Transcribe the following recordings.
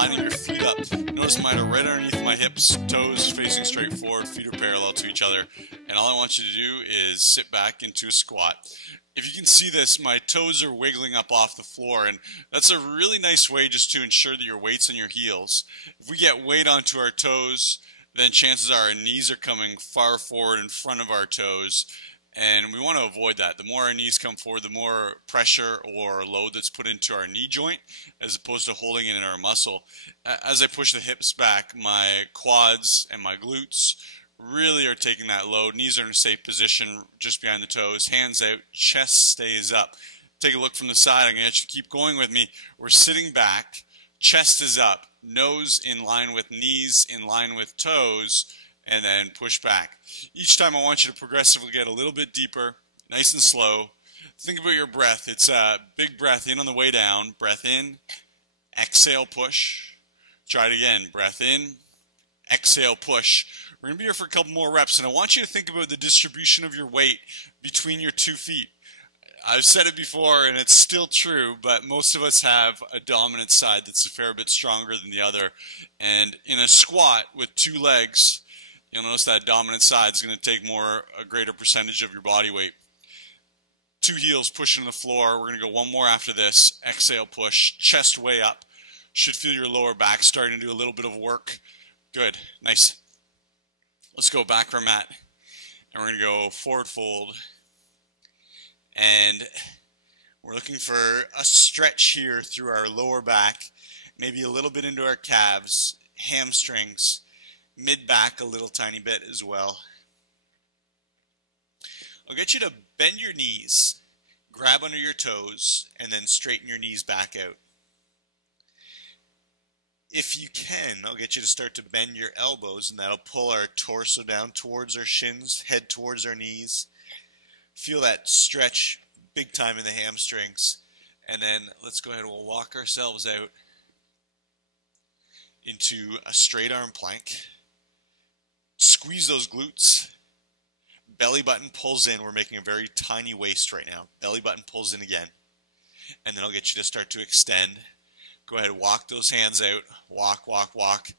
lining your feet up. Notice mine are right underneath my hips, toes facing straight forward, feet are parallel to each other. And all I want you to do is sit back into a squat. If you can see this, my toes are wiggling up off the floor, and that's a really nice way just to ensure that your weight's on your heels. If we get weight onto our toes, then chances are our knees are coming far forward in front of our toes. And we want to avoid that. The more our knees come forward, the more pressure or load that's put into our knee joint as opposed to holding it in our muscle. As I push the hips back, my quads and my glutes really are taking that load. Knees are in a safe position just behind the toes. Hands out, chest stays up. Take a look from the side. I'm going to get you to keep going with me. We're sitting back, chest is up, nose in line with knees, in line with toes, and then push back. Each time I want you to progressively get a little bit deeper, nice and slow. Think about your breath. It's a big breath in on the way down. Breath in, exhale, push. Try it again. Breath in, exhale, push. We're going to be here for a couple more reps, and I want you to think about the distribution of your weight between your 2 feet. I've said it before, and it's still true, but most of us have a dominant side that's a fair bit stronger than the other. And in a squat with 2 legs, you'll notice that dominant side is going to take a greater percentage of your body weight. 2 heels pushing the floor. We're going to go one more after this. Exhale, push. Chest way up. Should feel your lower back starting to do a little bit of work. Good. Nice. Let's go back our mat. And we're going to go forward fold. And we're looking for a stretch here through our lower back. Maybe a little bit into our calves, hamstrings, mid-back a little tiny bit as well. I'll get you to bend your knees, grab under your toes, and then straighten your knees back out. If you can, I'll get you to start to bend your elbows, and that'll pull our torso down towards our shins, head towards our knees. Feel that stretch big time in the hamstrings. And then let's go ahead and we'll walk ourselves out into a straight arm plank. Squeeze those glutes. Belly button pulls in. We're making a very tiny waist right now. Belly button pulls in again. And then I'll get you to start to extend. Go ahead and walk those hands out. Walk, walk, walk.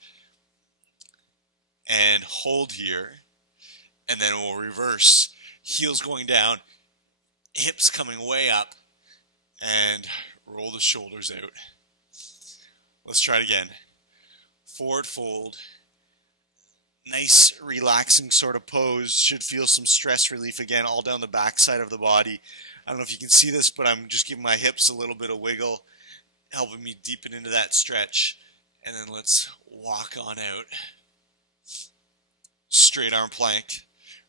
And hold here. And then we'll reverse. Heels going down. Hips coming way up. And roll the shoulders out. Let's try it again. Forward fold. Nice, relaxing sort of pose. Should feel some stress relief again, all down the back side of the body. I don't know if you can see this, but I'm just giving my hips a little bit of wiggle, helping me deepen into that stretch. And then let's walk on out. Straight arm plank.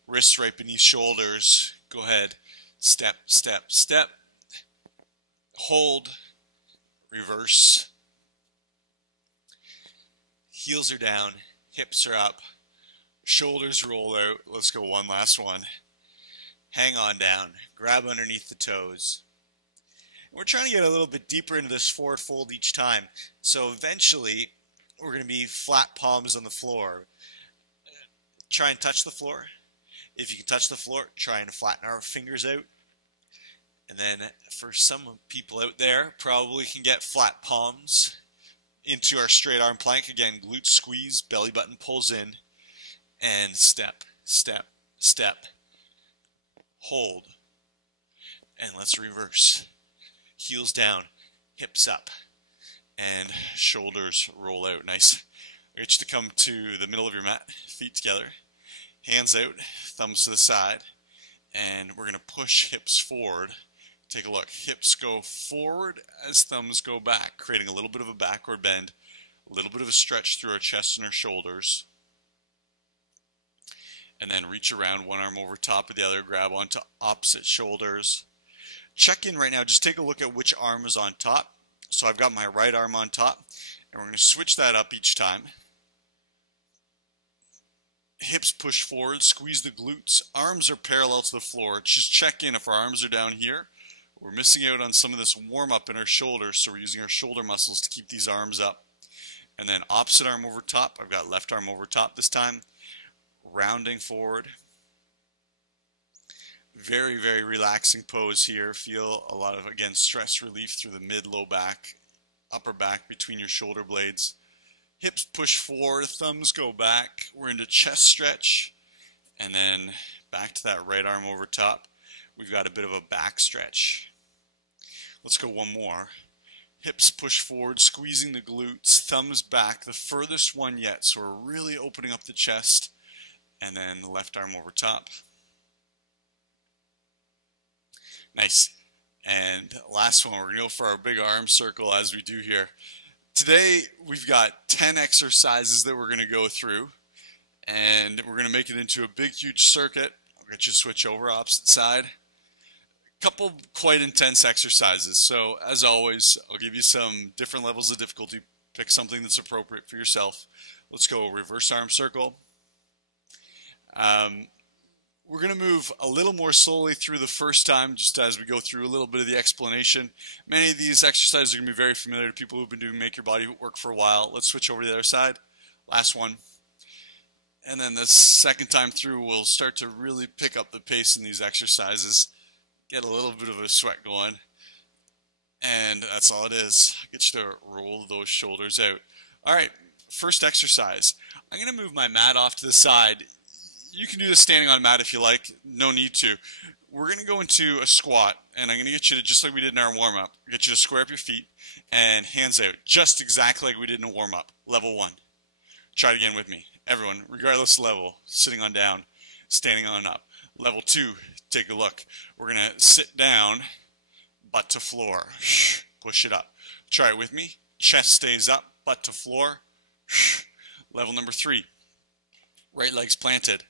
Wrists right beneath shoulders. Go ahead. Step, step, step. Hold. Reverse. Heels are down. Hips are up. Shoulders roll out. Let's go one last one. Hang on down. Grab underneath the toes. We're trying to get a little bit deeper into this forward fold each time. So eventually, we're going to be flat palms on the floor. Try and touch the floor. If you can touch the floor, try and flatten our fingers out. And then for some people out there, probably can get flat palms into our straight arm plank. Again, glutes squeeze, belly button pulls in. And step, step, step. Hold. And let's reverse. Heels down, hips up, and shoulders roll out. Nice. I get you to come to the middle of your mat, feet together, hands out, thumbs to the side, and we're going to push hips forward. Take a look. Hips go forward as thumbs go back, creating a little bit of a backward bend, a little bit of a stretch through our chest and our shoulders. And then reach around, one arm over top of the other, grab onto opposite shoulders. Check in right now, just take a look at which arm is on top. So I've got my right arm on top, and we're going to switch that up each time. Hips push forward, squeeze the glutes. Arms are parallel to the floor. Just check in if our arms are down here. We're missing out on some of this warm-up in our shoulders, so we're using our shoulder muscles to keep these arms up. And then opposite arm over top. I've got left arm over top this time. Rounding forward. Very, very relaxing pose here. Feel a lot of, again, stress relief through the mid-low back, upper back between your shoulder blades. Hips push forward, thumbs go back. We're into chest stretch. And then back to that right arm over top. We've got a bit of a back stretch. Let's go one more. Hips push forward, squeezing the glutes, thumbs back, the furthest one yet. So we're really opening up the chest. And then the left arm over top. Nice. And last one, we're going to go for our big arm circle as we do here. Today, we've got 10 exercises that we're going to go through. And we're going to make it into a big, huge circuit. I'll get you to switch over opposite side. Couple quite intense exercises. So as always, I'll give you some different levels of difficulty. Pick something that's appropriate for yourself. Let's go reverse arm circle. We're going to move a little more slowly through the first time, just as we go through a little bit of the explanation. Many of these exercises are going to be very familiar to people who've been doing Make Your Body Work for a while. Let's switch over to the other side. Last one. And then the second time through, we'll start to really pick up the pace in these exercises. Get a little bit of a sweat going, and that's all it is. Get you to roll those shoulders out. All right, first exercise. I'm going to move my mat off to the side. You can do this standing on a mat if you like. No need to. We're going to go into a squat, and I'm going to get you to, just like we did in our warm-up, get you to square up your feet and hands out, just exactly like we did in a warm-up. Level 1. Try it again with me. Everyone, regardless of level, sitting on down, standing on up. Level 2. Take a look. We're going to sit down, butt to floor. Push it up. Try it with me. Chest stays up, butt to floor. Level number 3. Right leg's planted.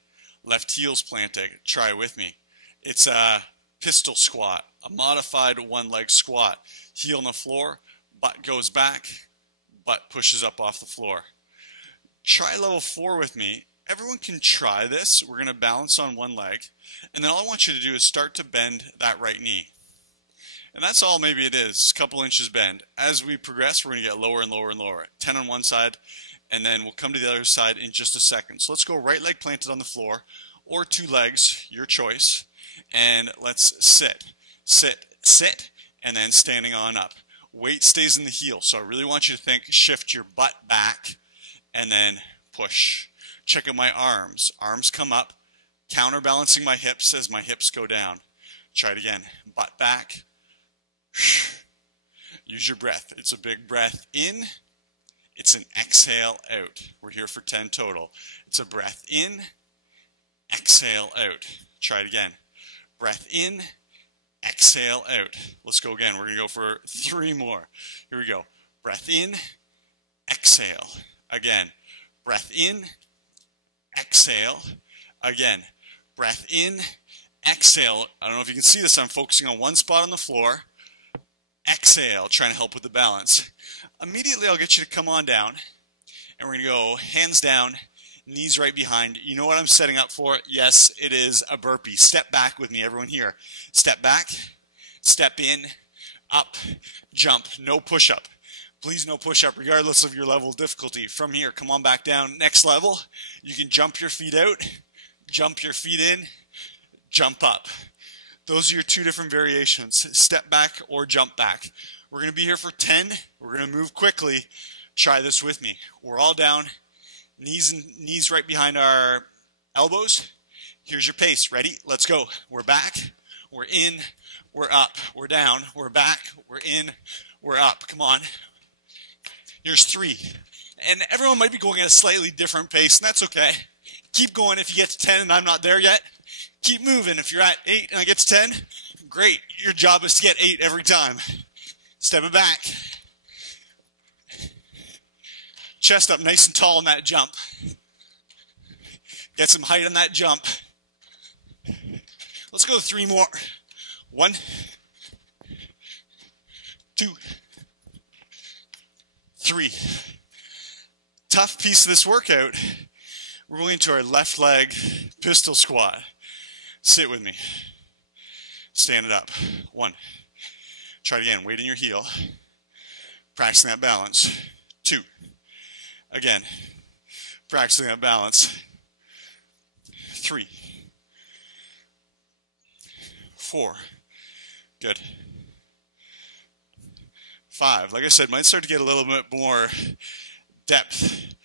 Left heel's planted. Try it with me. It's a pistol squat, a modified one leg squat. Heel on the floor, butt goes back, butt pushes up off the floor. Try level 4 with me. Everyone can try this. We're going to balance on one leg. And then all I want you to do is start to bend that right knee. And that's all maybe it is, a couple inches bend. As we progress, we're going to get lower and lower and lower. 10 on one side, and then we'll come to the other side in just a second. So let's go right leg planted on the floor, or 2 legs, your choice. And let's sit, sit, sit, and then standing on up. Weight stays in the heel, so I really want you to think, shift your butt back, and then push. Check out my arms. Arms come up, counterbalancing my hips as my hips go down. Try it again. Butt back. Use your breath. It's a big breath in. It's an exhale out. We're here for 10 total. It's a breath in, exhale out. Try it again. Breath in, exhale out. Let's go again. We're going to go for 3 more. Here we go. Breath in, exhale. Again. Breath in, exhale. Again. Breath in, exhale. I don't know if you can see this. I'm focusing on one spot on the floor. Exhale, trying to help with the balance. Immediately, I'll get you to come on down. And we're going to go hands down, knees right behind. You know what I'm setting up for? Yes, it is a burpee. Step back with me, everyone here. Step back, step in, up, jump. No push-up. Please no push-up, regardless of your level of difficulty. From here, come on back down. Next level, you can jump your feet out, jump your feet in, jump up. Those are your 2 different variations, step back or jump back. We're going to be here for 10. We're going to move quickly. Try this with me. We're all down, knees right behind our elbows. Here's your pace. Ready? Let's go. We're back. We're in. We're up. We're down. We're back. We're in. We're up. Come on. Here's 3. And everyone might be going at a slightly different pace, and that's okay. Keep going if you get to 10 and I'm not there yet. Keep moving. If you're at 8 and I get to 10, great. Your job is to get 8 every time. Step it back. Chest up nice and tall on that jump. Get some height on that jump. Let's go 3 more. 1, 2, 3. Tough piece of this workout. We're going into our left leg pistol squat. Sit with me. Stand it up. 1. Try it again. Weight in your heel. Practicing that balance. 2. Again. Practicing that balance. 3. 4. Good. 5. Like I said, might start to get a little bit more depth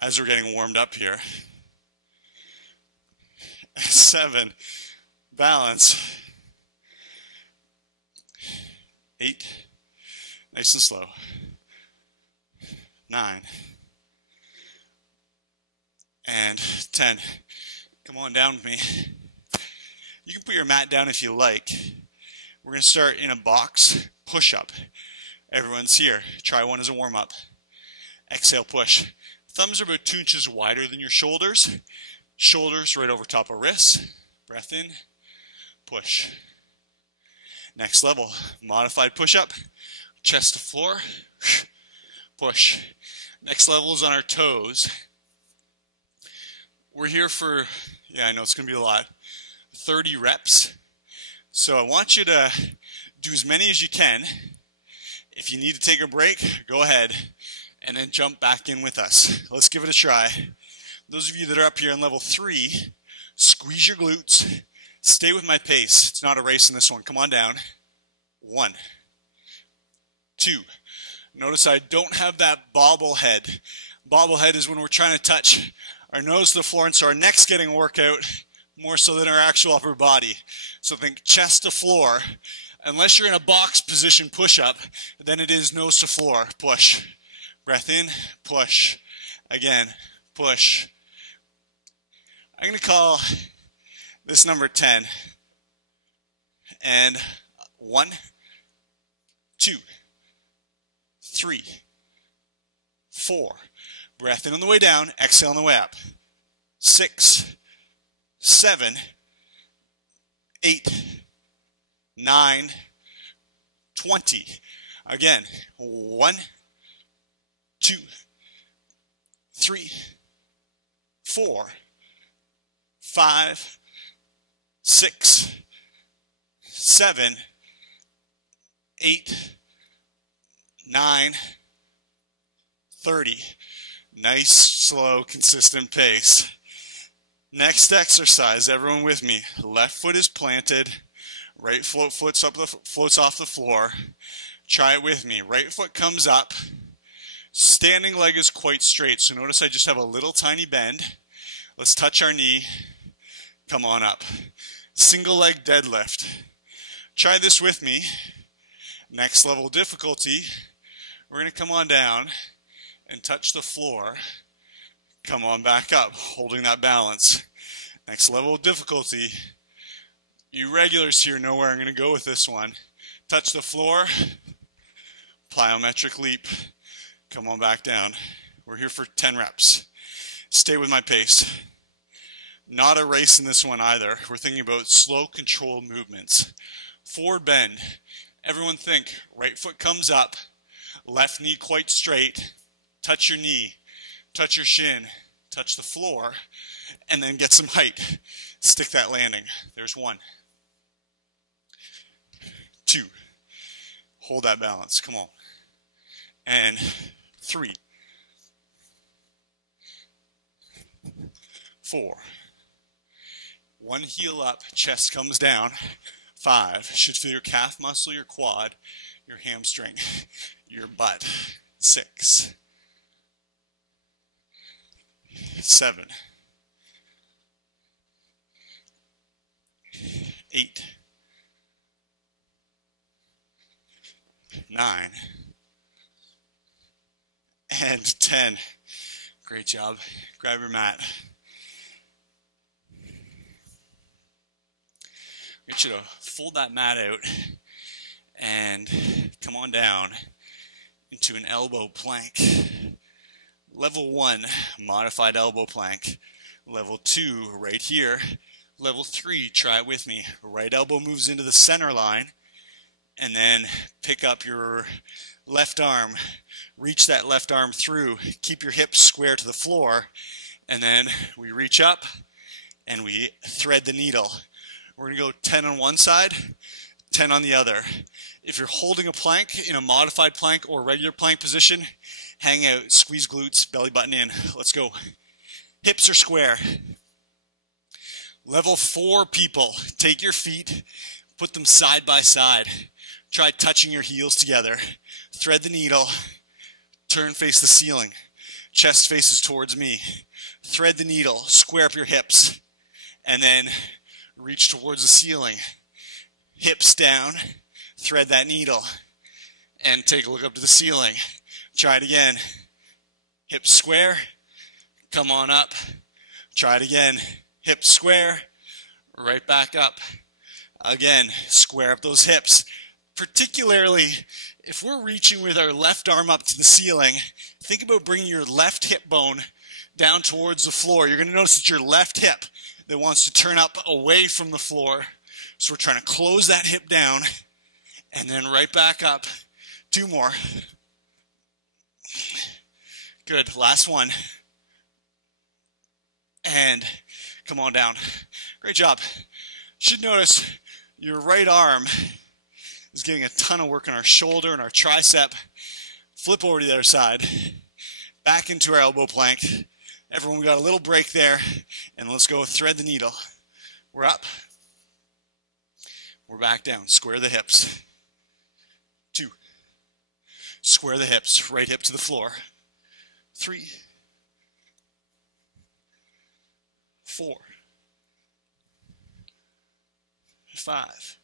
as we're getting warmed up here. 7, balance. 8, nice and slow. 9, and 10. Come on down with me. You can put your mat down if you like. We're going to start in a box push-up. Everyone's here. Try one as a warm-up. Exhale, push. Thumbs are about 2 inches wider than your shoulders. Shoulders right over top of wrists. Breath in, push. Next level, modified push-up. Chest to floor, push. Next level is on our toes. We're here for, I know it's going to be a lot, 30 reps. So I want you to do as many as you can. If you need to take a break, go ahead and then jump back in with us. Let's give it a try. Those of you that are up here on level 3, squeeze your glutes. Stay with my pace. It's not a race in this one. Come on down. 1, 2. Notice I don't have that bobblehead. Bobblehead is when we're trying to touch our nose to the floor, and so our neck's getting a workout more so than our actual upper body. So think chest to floor. Unless you're in a box position push-up, then it is nose to floor, push. Breath in, push. Again, push. I'm going to call this number 10. And 1, 2, 3, 4. Breath in on the way down, exhale on the way up. 6, 7, 8, 9, 20. Again, 1, 2, 3, 4, 5, 6, 7, 8, 9, 30. Nice, slow, consistent pace. Next exercise, everyone with me. Left foot is planted. Right foot floats off the floor. Try it with me. Right foot comes up. Standing leg is quite straight, so notice I just have a little tiny bend. Let's touch our knee. Come on up. Single leg deadlift. Try this with me. Next level difficulty. We're going to come on down and touch the floor. Come on back up, holding that balance. Next level of difficulty. You regulars here know where I'm going to go with this one. Touch the floor. Plyometric leap. Come on back down. We're here for 10 reps. Stay with my pace. Not a race in this one either. We're thinking about slow, controlled movements. Forward bend. Everyone think, right foot comes up, left knee quite straight. Touch your knee, touch your shin, touch the floor, and then get some height. Stick that landing. There's 1. 2. Hold that balance. Come on. And 3. 4. 1 heel up, chest comes down. 5. Should feel your calf muscle, your quad, your hamstring, your butt. 6. 7. 8. 9. And 10. Great job. Grab your mat. I want you to fold that mat out and come on down into an elbow plank. Level 1, modified elbow plank. Level 2, right here. Level 3, try it with me. Right elbow moves into the center line, and then pick up your left arm. Reach that left arm through. Keep your hips square to the floor, and then we reach up and we thread the needle. We're going to go 10 on one side, 10 on the other. If you're holding a plank in a modified plank or regular plank position, hang out, squeeze glutes, belly button in. Let's go. Hips are square. Level 4 people, take your feet, put them side by side. Try touching your heels together. Thread the needle. Turn face the ceiling. chest faces towards me. Thread the needle, square up your hips, and then reach towards the ceiling. Hips down, thread that needle, and take a look up to the ceiling. Try it again. Hips square, come on up. Try it again. Hips square, right back up. Again, square up those hips. Particularly, if we're reaching with our left arm up to the ceiling, think about bringing your left hip bone down towards the floor. You're going to notice it's your left hip that wants to turn up away from the floor. So we're trying to close that hip down and then right back up. 2 more. Good. Last one. And come on down. Great job. Should notice your right arm is getting a ton of work on our shoulder and our tricep. Flip over to the other side. Back into our elbow plank. Everyone, we got a little break there. And let's go thread the needle. We're up. We're back down. Square the hips. 2. Square the hips. Right hip to the floor. 3. 4. 5.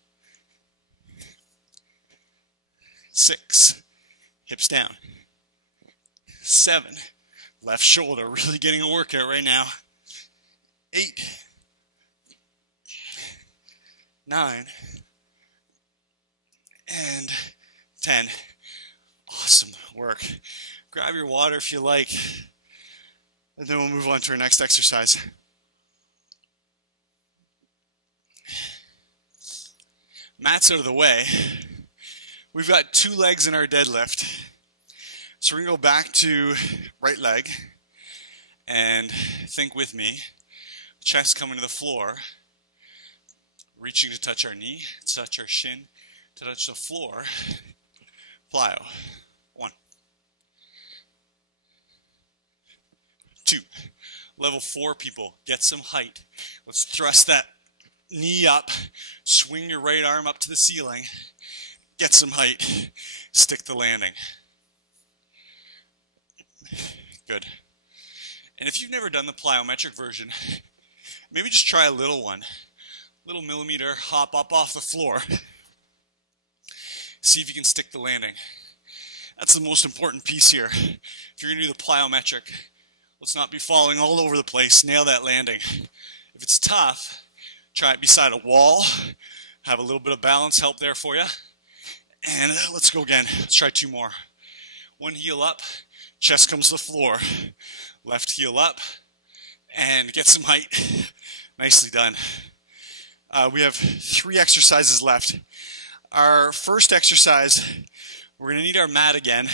6. Hips down. 7. Left shoulder, really getting a workout right now. 8. 9. And 10. Awesome work. Grab your water if you like. And then we'll move on to our next exercise. Mat's out of the way. We've got 2 legs in our deadlift. So we're going to go back to right leg. And think with me. Chest coming to the floor. Reaching to touch our knee, touch our shin, to touch the floor. Plyo. 1. 2. Level 4 people, get some height. Let's thrust that knee up. Swing your right arm up to the ceiling. Get some height. Stick the landing. Good. And if you've never done the plyometric version, maybe just try a little one. Little millimeter hop up off the floor. See if you can stick the landing. That's the most important piece here. If you're going to do the plyometric, let's not be falling all over the place. Nail that landing. If it's tough, try it beside a wall. Have a little bit of balance help there for you. And let's go again. Let's try 2 more. 1 heel up. Chest comes to the floor. Left heel up. And get some height. Nicely done. We have 3 exercises left. Our first exercise, we're going to need our mat again.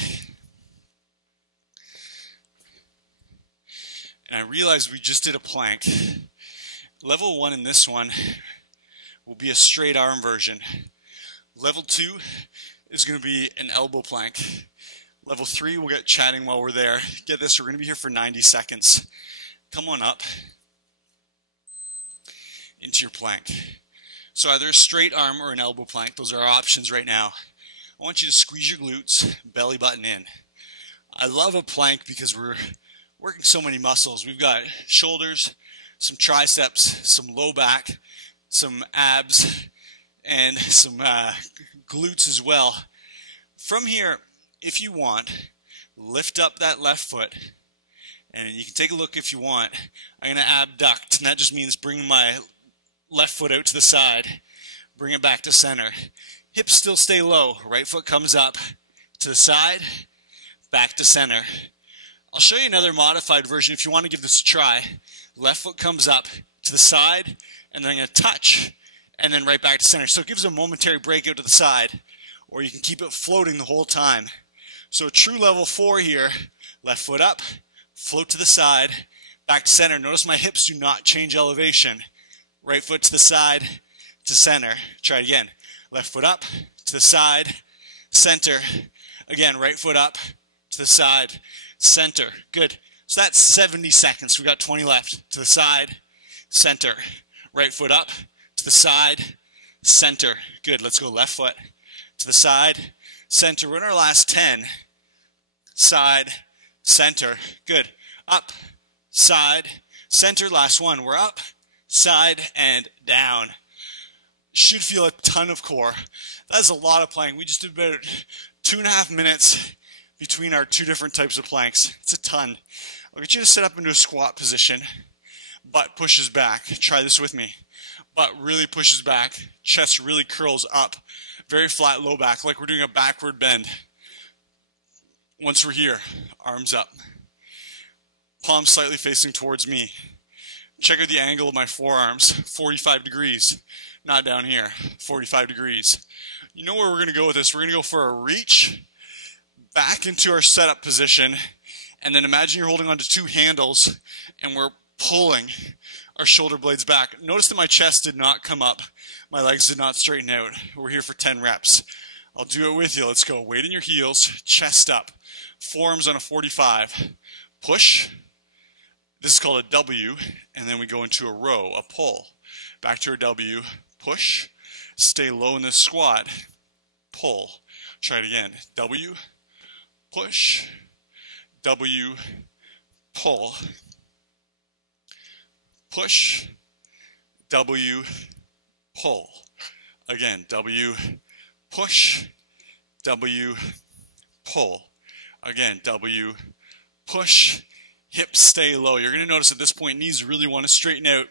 And I realized we just did a plank. Level 1 in this one will be a straight arm version. Level 2 is going to be an elbow plank. Level 3, we'll get chatting while we're there. Get this, we're going to be here for 90 seconds. Come on up into your plank. So either a straight arm or an elbow plank. Those are our options right now. I want you to squeeze your glutes, belly button in. I love a plank because we're working so many muscles. We've got shoulders, some triceps, some low back, some abs, and some glutes as well. From here, if you want, lift up that left foot. And you can take a look if you want. I'm going to abduct, and that just means bring my left foot out to the side. Bring it back to center. Hips still stay low. Right foot comes up to the side, back to center. I'll show you another modified version if you want to give this a try. Left foot comes up to the side, and then I'm going to touch, and then right back to center. So it gives a momentary break out to the side, or you can keep it floating the whole time. So true level 4 here. Left foot up, float to the side, back to center. Notice my hips do not change elevation. Right foot to the side, to center. Try it again. Left foot up, to the side, center. Again, right foot up, to the side, center. Good. So that's 70 seconds. We've got 20 left. To the side, center. Right foot up, to the side, center. Good. Let's go left foot, to the side, center. We're in our last 10. Side, center. Good. Up, side, center. Last one. We're up, side, and down. Should feel a ton of core. That is a lot of plank. We just did about 2.5 minutes between our two different types of planks. It's a ton. I'll get you to set up into a squat position. Butt pushes back. Try this with me. Butt really pushes back. Chest really curls up. Very flat low back, like we're doing a backward bend. Once we're here, arms up. Palms slightly facing towards me. Check out the angle of my forearms. 45 degrees. Not down here. 45 degrees. You know where we're going to go with this? We're going to go for a reach back into our setup position. And then imagine you're holding onto two handles and we're pulling our shoulder blades back. Notice that my chest did not come up. My legs did not straighten out. We're here for 10 reps. I'll do it with you. Let's go. Weight in your heels, chest up. Forearms on a 45. Push. This is called a W. And then we go into a row, a pull. Back to our W. Push. Stay low in this squat. Pull. Try it again. W. Push. W. Pull. Push. W. Pull. Again, W. Push. W. Pull. Again, W. Push. Hips stay low. You're going to notice at this point knees really want to straighten out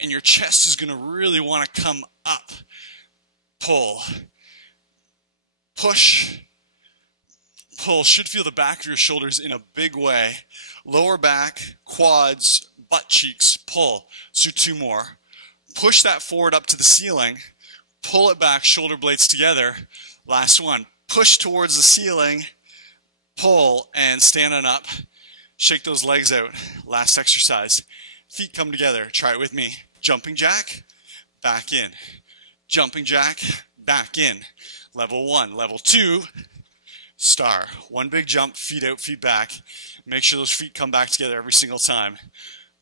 and your chest is going to really want to come up. Pull. Push. Pull. Should feel the back of your shoulders in a big way. Lower back, quads, butt cheeks. Pull. So 2 more. Push that forward up to the ceiling. Pull it back, shoulder blades together. Last one. Push towards the ceiling. Pull and stand on up. Shake those legs out. Last exercise. Feet come together. Try it with me. Jumping jack, back in. Jumping jack, back in. Level 1. Level 2, star. One big jump, feet out, feet back. Make sure those feet come back together every single time.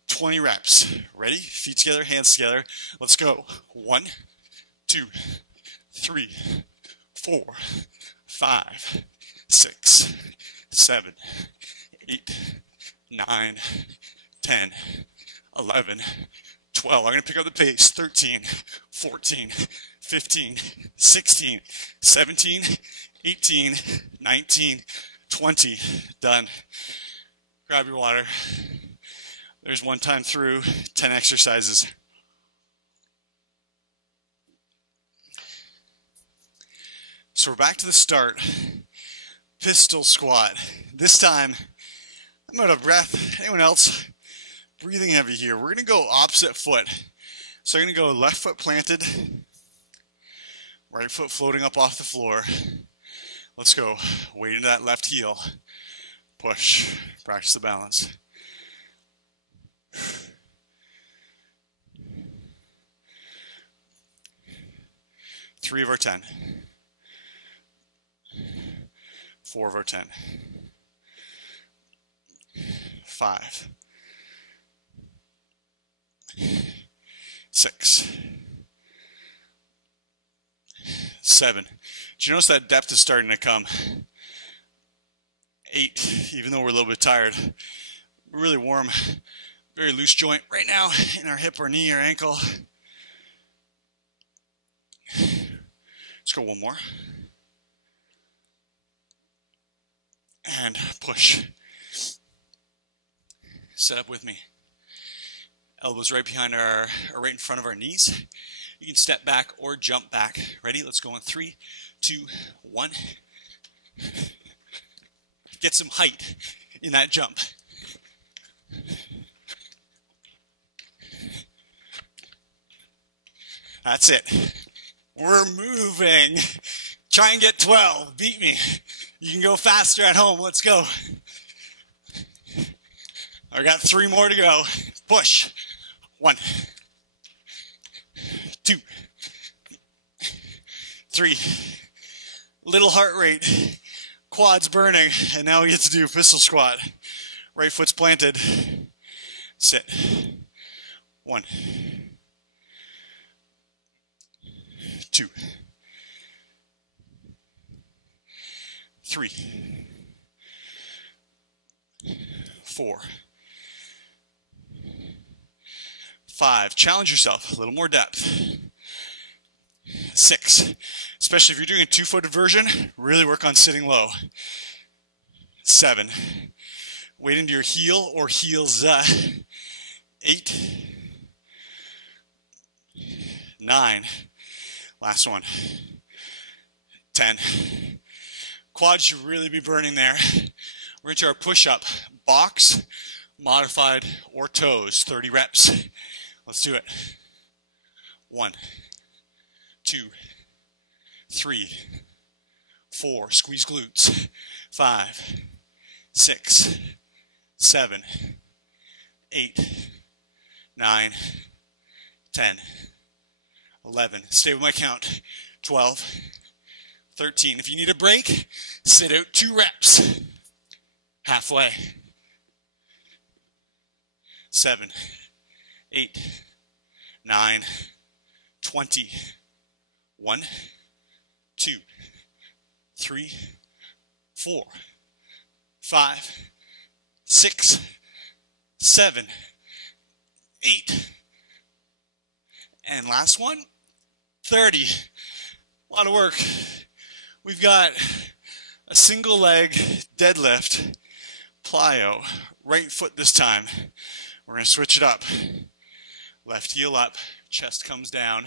20 reps. Ready? Feet together, hands together. Let's go. 1, 2, 3, 4, 5, 6, 7, 8, 9, 10, 11, 12. I'm going to pick up the pace. 13, 14, 15, 16, 17, 18, 19, 20. Done. Grab your water. There's one time through, 10 exercises. So we're back to the start. Pistol squat. This time, I'm out of breath. Anyone else? Breathing heavy here. We're going to go opposite foot. So I'm going to go left foot planted, right foot floating up off the floor. Let's go. Weight into that left heel. Push. Practice the balance. Three of our 10. 4 of our 10. 5. 6. 7. Do you notice that depth is starting to come? 8, even though we're a little bit tired. Really warm, very loose joint right now in our hip or knee or ankle. Let's go one more. And push. Set up with me. Elbows right behind or right in front of our knees. You can step back or jump back. Ready? Let's go in 3, 2, 1. Get some height in that jump. That's it. We're moving. Try and get 12. Beat me. You can go faster at home. Let's go. I got 3 more to go. Push. 1, 2, 3. Little heart rate. Quads burning. And now we get to do pistol squat. Right foot's planted. Sit. 1, 2, 3, 4, 5. Challenge yourself, a little more depth. 6. Especially if you're doing a 2-footed version, really work on sitting low. 7. Weight into your heel or heels. 8. 9. Last one. 10. Quads should really be burning there. We're into our push-up. Box, modified, or toes. 30 reps. Let's do it. 1, 2, 3, 4. Squeeze glutes. 5, 6, 7, 8, 9, 10, 11. Stay with my count. 12, 13. If you need a break, sit out 2 reps. Halfway. 7, 8, 9, 20. 1, 2, 3, 4, 5, 6, 7, 8. And last one, 30. A lot of work. We've got a single leg deadlift, plyo, right foot this time. We're going to switch it up. Left heel up, chest comes down,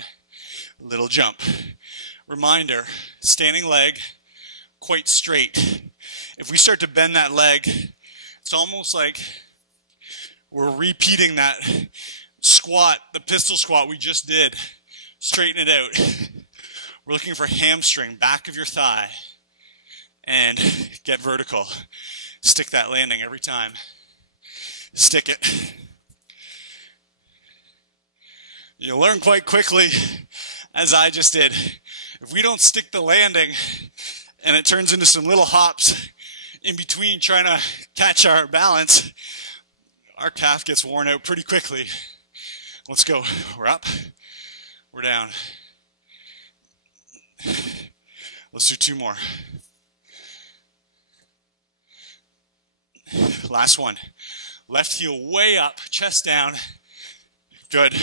little jump. Reminder, standing leg, quite straight. If we start to bend that leg, it's almost like we're repeating that squat, the pistol squat we just did. Straighten it out. We're looking for hamstring, back of your thigh. And get vertical. Stick that landing every time. Stick it. You'll learn quite quickly, as I just did. If we don't stick the landing and it turns into some little hops in between trying to catch our balance, our calf gets worn out pretty quickly. Let's go. We're up. We're down. Let's do 2 more. Last one. Left heel way up, chest down. Good.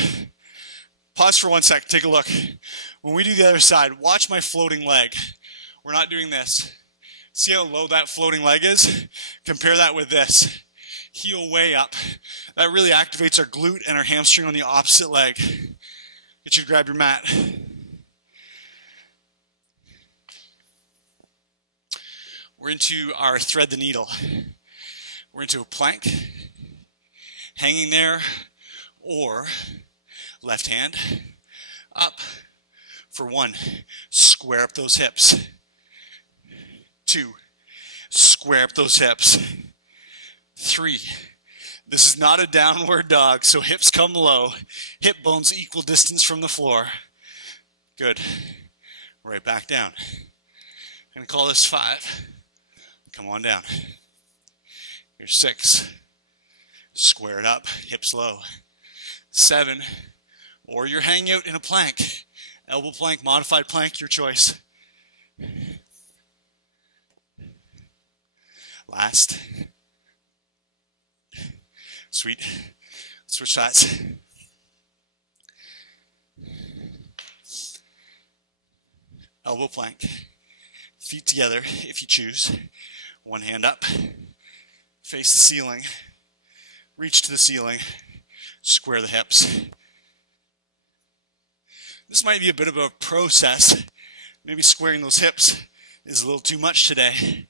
Pause for 1 sec. Take a look. When we do the other side, watch my floating leg. We're not doing this. See how low that floating leg is? Compare that with this. Heel way up. That really activates our glute and our hamstring on the opposite leg. Get you to grab your mat. We're into our thread the needle. We're into a plank, hanging there, or left hand up for 1. Square up those hips. 2. Square up those hips. 3. This is not a downward dog, so hips come low. Hip bones equal distance from the floor. Good. Right back down. I'm going to call this 5. Come on down. Here's 6. Square it up, hips low. 7. Or you're hanging out in a plank. Elbow plank, modified plank, your choice. Last. Sweet. Switch sides. Elbow plank. Feet together if you choose. 1 hand up. Face the ceiling. Reach to the ceiling. Square the hips. This might be a bit of a process. Maybe squaring those hips is a little too much today.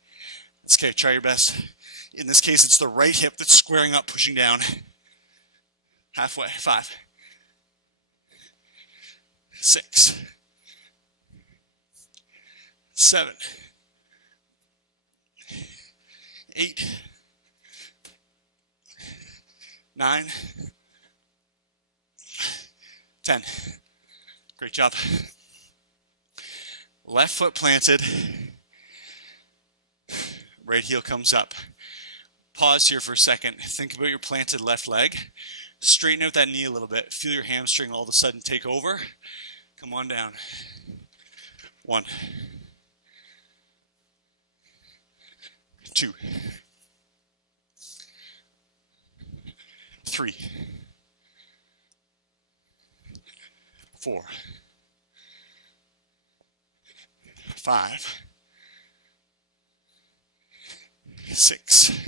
It's okay, try your best. In this case, it's the right hip that's squaring up, pushing down. Halfway. 5. 6. 7. 8. 9. 10. Great job. Left foot planted. Right heel comes up. Pause here for a second. Think about your planted left leg. Straighten out that knee a little bit. Feel your hamstring all of a sudden take over. Come on down. 1. 2. 3, 4, 5, 6,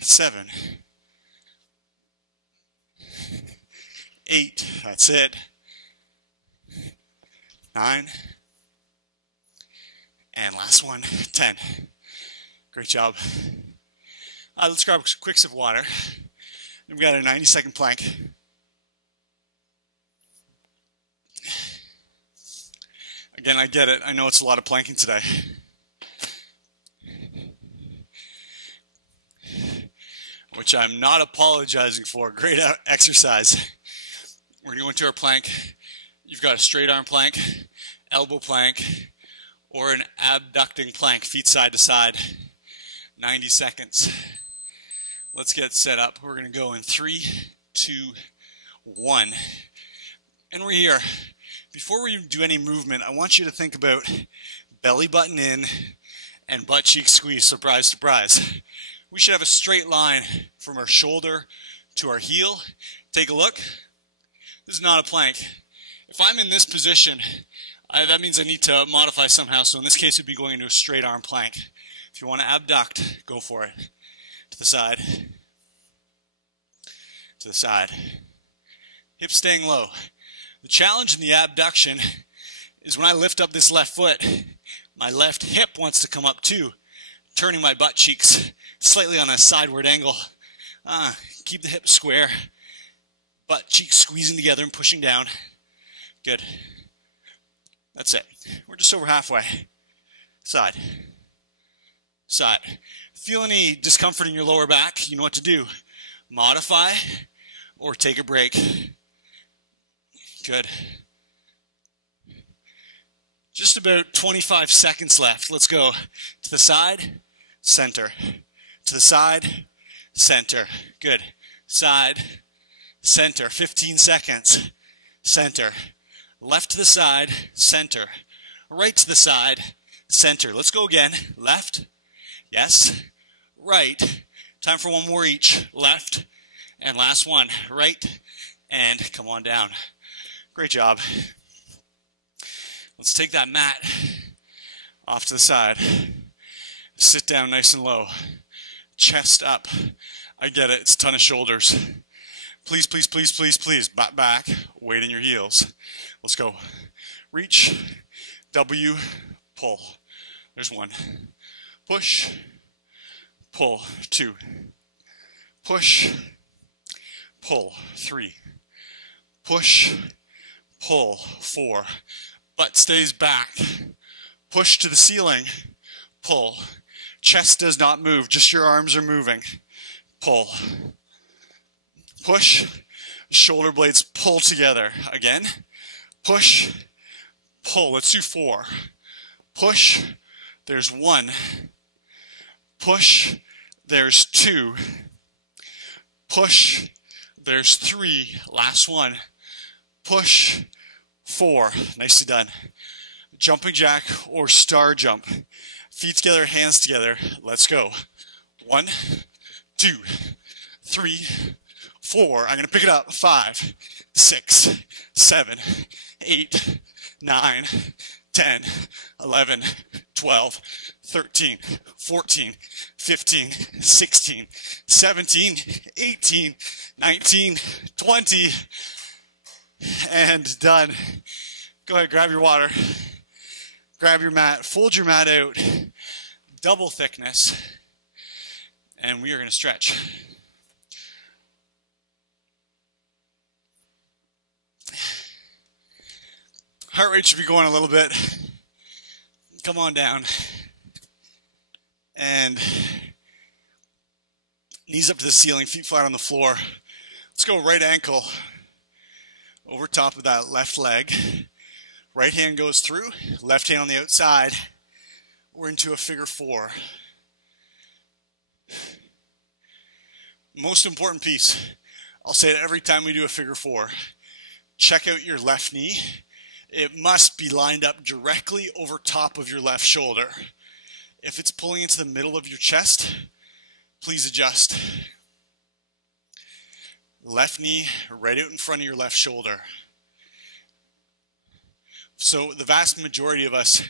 7, 8, that's it, 9, and last one, 10. Great job. Let's grab a quick sip of water. We've got a 90-second plank. Again, I get it. I know it's a lot of planking today. Which I'm not apologizing for. Great exercise. We're going to go into our plank. You've got a straight arm plank, elbow plank, or an abducting plank, feet side to side. 90 seconds. Let's get set up. We're going to go in 3, 2, 1. And we're here. Before we do any movement, I want you to think about belly button in and butt cheek squeeze. Surprise, surprise. We should have a straight line from our shoulder to our heel. Take a look. This is not a plank. If I'm in this position, that means I need to modify somehow. So in this case, it'd be going into a straight arm plank. If you want to abduct, go for it. To the side. To the side. Hips staying low. The challenge in the abduction is when I lift up this left foot, my left hip wants to come up too, turning my butt cheeks slightly on a sideward angle. Keep the hips square. Butt cheeks squeezing together and pushing down. Good. That's it. We're just over halfway. Side. Side. Feel any discomfort in your lower back? You know what to do. Modify or take a break. Good. Just about 25 seconds left. Let's go to the side, center. To the side, center. Good. Side, center. 15 seconds. Center. Left to the side, center. Right to the side, center. Let's go again. Left. Yes. Right. Time for one more each. Left. And last one. Right. And come on down. Great job. Let's take that mat off to the side. Sit down nice and low. Chest up. I get it. It's a ton of shoulders. Please, please, please, please, please. Back. Weight in your heels. Let's go. Reach. W. Pull. There's 1. Push. Pull. 2. Push. Pull. 3. Push. Pull. 4. Butt stays back. Push to the ceiling. Pull. Chest does not move. Just your arms are moving. Pull. Push. Shoulder blades pull together. Again. Push. Pull. Let's do 4. Push. There's 1. Push. There's 2. Push. There's 3. Last one. Push. 4. Nicely done. Jumping jack or star jump. Feet together, hands together. Let's go. 1, 2, 3, 4. I'm going to pick it up. 5, 6, 7, 8, 9, 10, 11, 12, 13, 14, 15, 16, 17, 18, 19, 20, and done. Go ahead, grab your water, grab your mat, fold your mat out, double thickness, and we are going to stretch. Heart rate should be going a little bit. Come on down. And knees up to the ceiling, feet flat on the floor. Let's go right ankle over top of that left leg. Right hand goes through, left hand on the outside. We're into a figure 4. Most important piece, I'll say it every time we do a figure 4. Check out your left knee. It must be lined up directly over top of your left shoulder. If it's pulling into the middle of your chest, Please adjust. Left knee right out in front of your left shoulder. So the vast majority of us,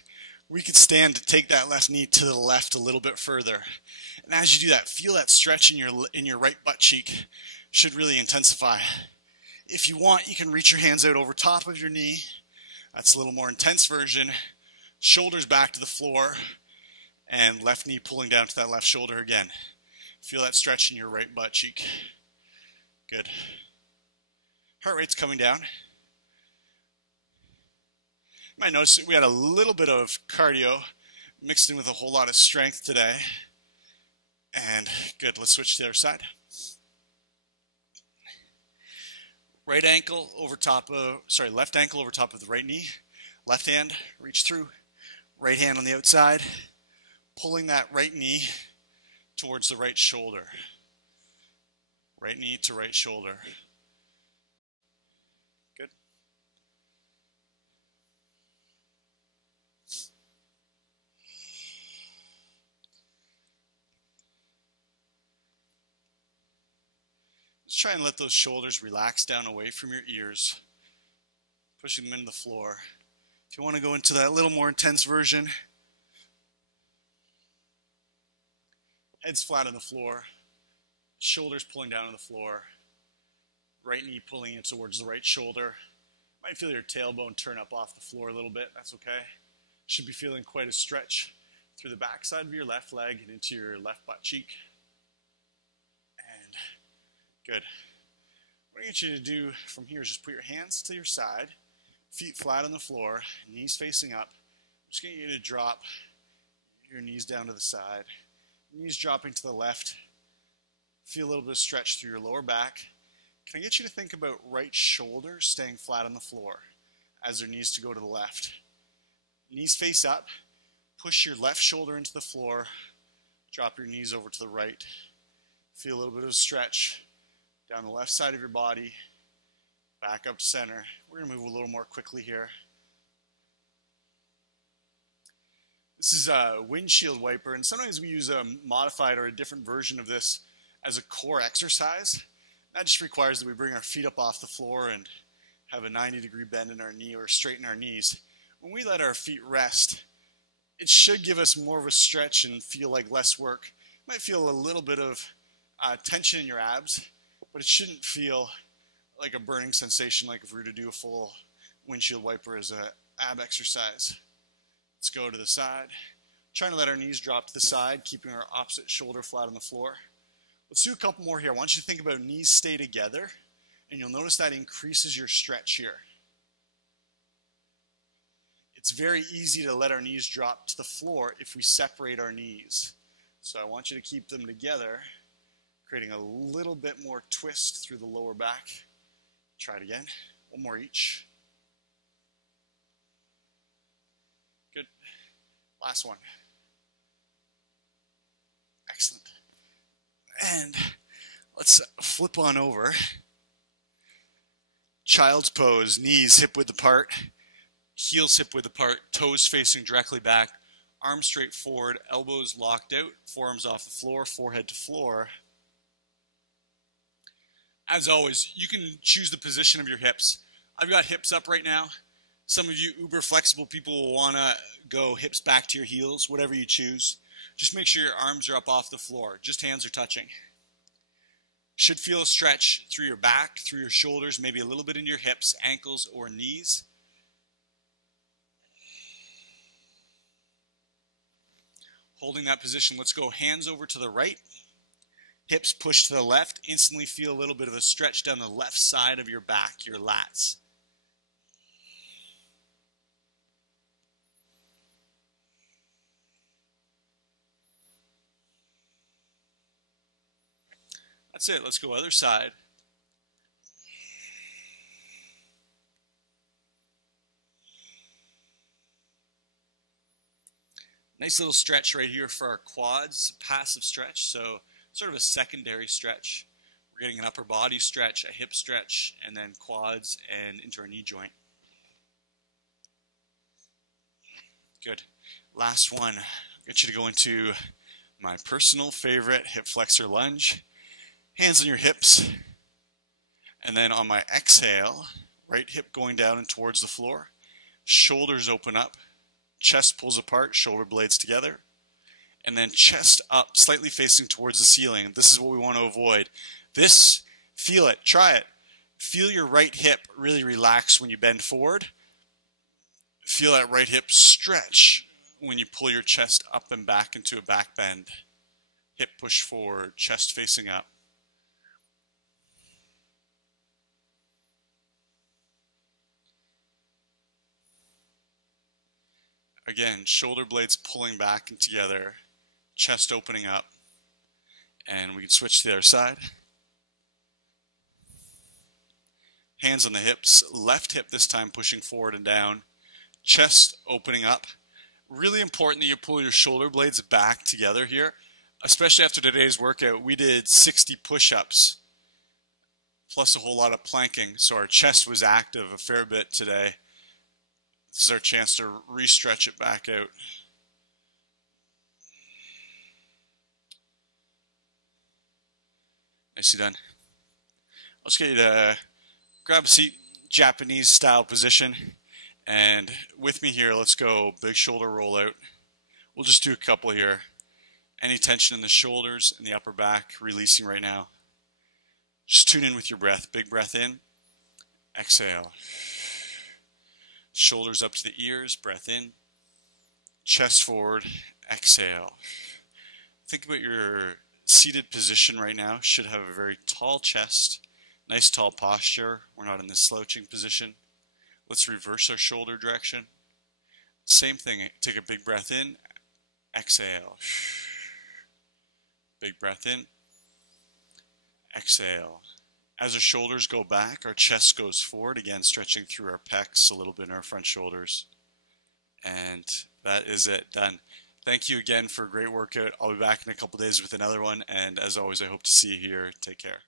we could stand to take that left knee to the left a little bit further. And as you do that, feel that stretch in your right butt cheek. Should really intensify. If you want, you can reach your hands out over top of your knee. That's a little more intense version. Shoulders back to the floor, and left knee pulling down to that left shoulder again. Feel that stretch in your right butt cheek. Good. Heart rate's coming down. You might notice that we had a little bit of cardio mixed in with a whole lot of strength today. And good, let's switch to the other side. Left ankle over top of the right knee. Left hand, reach through. Right hand on the outside. Pulling that right knee towards the right shoulder. Right knee to right shoulder. Good. Just try and let those shoulders relax down away from your ears, pushing them into the floor. If you want to go into that little more intense version, head's flat on the floor, shoulders pulling down on the floor, right knee pulling it towards the right shoulder. Might feel your tailbone turn up off the floor a little bit. That's okay. Should be feeling quite a stretch through the backside of your left leg and into your left butt cheek. And good. What I get you to do from here is just put your hands to your side, feet flat on the floor, knees facing up. I'm just going to get you to drop your knees down to the side. Knees dropping to the left. Feel a little bit of stretch through your lower back. Can I get you to think about right shoulder staying flat on the floor as their knees to go to the left? Knees face up. Push your left shoulder into the floor. Drop your knees over to the right. Feel a little bit of stretch down the left side of your body. Back up to center. We're going to move a little more quickly here. This is a Windshield Wiper, and sometimes we use a modified or a different version of this as a core exercise. That just requires that we bring our feet up off the floor and have a 90-degree bend in our knee or straighten our knees. When we let our feet rest, it should give us more of a stretch and feel like less work. You might feel a little bit of tension in your abs, but it shouldn't feel like a burning sensation like if we were to do a full Windshield Wiper as a ab exercise. Let's go to the side. Trying to let our knees drop to the side, keeping our opposite shoulder flat on the floor. Let's do a couple more here. I want you to think about knees stay together, and you'll notice that increases your stretch here. It's very easy to let our knees drop to the floor if we separate our knees. So I want you to keep them together, creating a little bit more twist through the lower back. Try it again. One more each. Good. Last one. Excellent. And let's flip on over. Child's pose, knees hip width apart, heels hip width apart, toes facing directly back, arms straight forward, elbows locked out, forearms off the floor, forehead to floor. As always, you can choose the position of your hips. I've got hips up right now. Some of you uber flexible people will want to go hips back to your heels, whatever you choose. Just make sure your arms are up off the floor. Just hands are touching. Should feel a stretch through your back, through your shoulders, maybe a little bit in your hips, ankles, or knees. Holding that position, let's go hands over to the right. Hips push to the left. Instantly feel a little bit of a stretch down the left side of your back, your lats. That's it. Let's go other side. Nice little stretch right here for our quads, passive stretch, so sort of a secondary stretch. We're getting an upper body stretch, a hip stretch, and then quads and into our knee joint. Good. Last one. I'll get you to go into My personal favorite hip flexor lunge. Hands on your hips. And then on my exhale, right hip going down and towards the floor. Shoulders open up. Chest pulls apart, shoulder blades together. And then chest up, slightly facing towards the ceiling. This is what we want to avoid. This, feel it, try it. Feel your right hip really relax when you bend forward. Feel that right hip stretch when you pull your chest up and back into a back bend. Hip push forward, chest facing up. Again, shoulder blades pulling back and together, chest opening up, and we can switch to the other side. Hands on the hips, left hip this time pushing forward and down, chest opening up. Really important that you pull your shoulder blades back together here, especially after today's workout. We did 60 push-ups, plus a whole lot of planking, so our chest was active a fair bit today. This is our chance to re-stretch it back out. Nicely done. Let's get you to grab a seat, Japanese style position. And with me here, let's go big shoulder rollout. We'll just do a couple here. Any tension in the shoulders and the upper back, releasing right now. Just tune in with your breath. Big breath in. Exhale. Shoulders up to the ears, breath in. Chest forward, exhale. Think about your seated position right now. Should have a very tall chest, nice tall posture. We're not in this slouching position. Let's reverse our shoulder direction. Same thing, take a big breath in, exhale. Big breath in, exhale. As our shoulders go back, our chest goes forward, again stretching through our pecs, a little bit in our front shoulders. And that is it, done. Thank you again for a great workout. I'll be back in a couple days with another one, and as always, I hope to see you here. Take care.